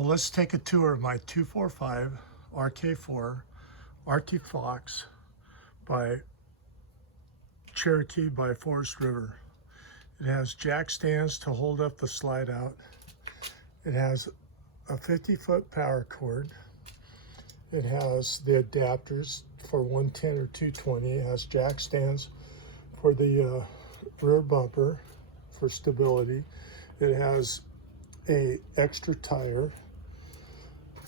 Well, let's take a tour of my 245 RK4 Arctic Fox by Cherokee by Forest River. It has jack stands to hold up the slide out. It has a 50-foot power cord. It has the adapters for 110 or 220. It has jack stands for the rear bumper for stability. It has a extra tire,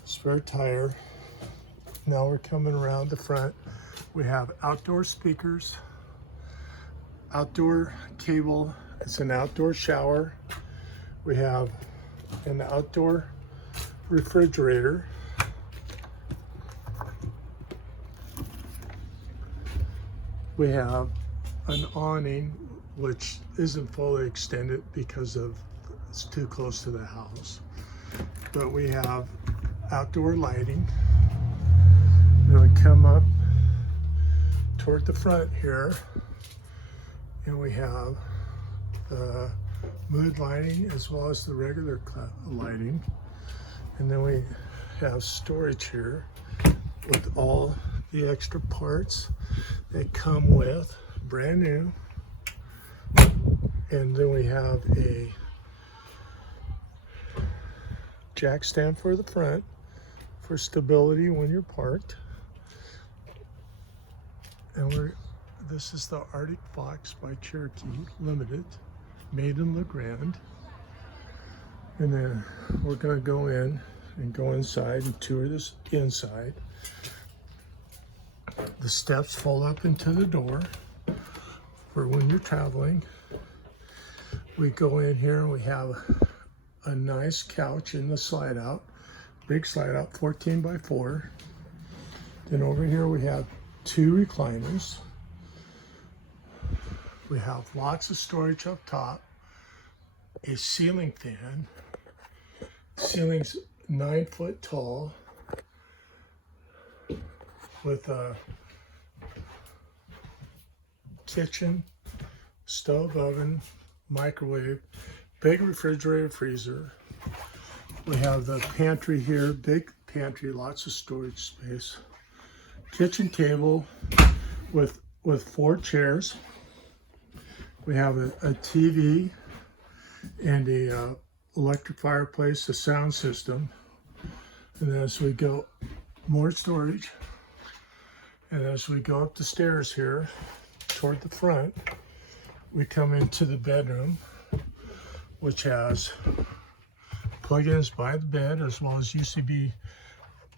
spare tire. Now we're coming around the front. We have outdoor speakers, outdoor cable. It's an outdoor shower. We have an outdoor refrigerator. We have an awning which isn't fully extended because of it's too close to the house. But we have outdoor lighting. Then we come up toward the front here and we have the mood lighting as well as the regular lighting. And then we have storage here with all the extra parts that come with, brand new. And then we have a jack stand for the front for stability when you're parked. And this is the Arctic Fox by Cherokee Limited, made in La Grande. And then we're going to go in and go inside and tour this inside. The steps fold up into the door for when you're traveling. We go in here and we have a nice couch in the slide out, big slide out, 14 by 4. Then over here we have 2 recliners. We have lots of storage up top, a ceiling fan. Ceiling's 9 foot tall with a kitchen, stove, oven, microwave, big refrigerator, freezer. We have the pantry here, big pantry, lots of storage space. Kitchen table with 4 chairs. We have a TV and a electric fireplace, a sound system. And as we go, more storage. And as we go up the stairs here toward the front, we come into the bedroom, which has plug-ins by the bed as well as USB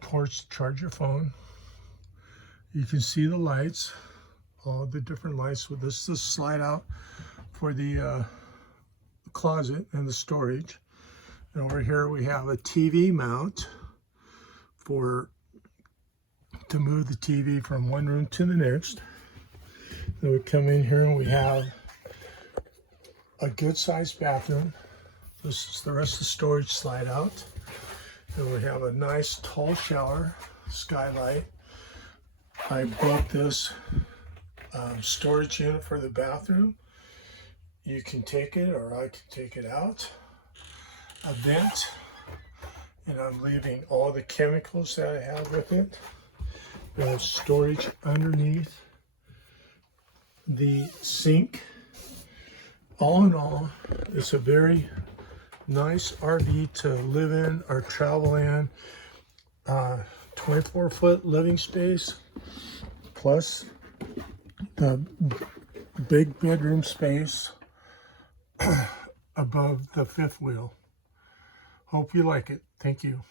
ports to charge your phone. You can see the lights, all the different lights. With this is a slide out for the closet and the storage. And over here we have a TV mount to move the TV from one room to the next. Then we come in here and we have a good sized bathroom. This is the rest of the storage slide out. Then we have a nice tall shower, skylight. I bought this storage unit for the bathroom. You can take it or I can take it out. A vent, and I'm leaving all the chemicals that I have with it. We have storage underneath the sink. All in all, it's a very nice RV to live in or travel in. 24-foot living space, plus the big bedroom space above the 5th wheel. Hope you like it. Thank you.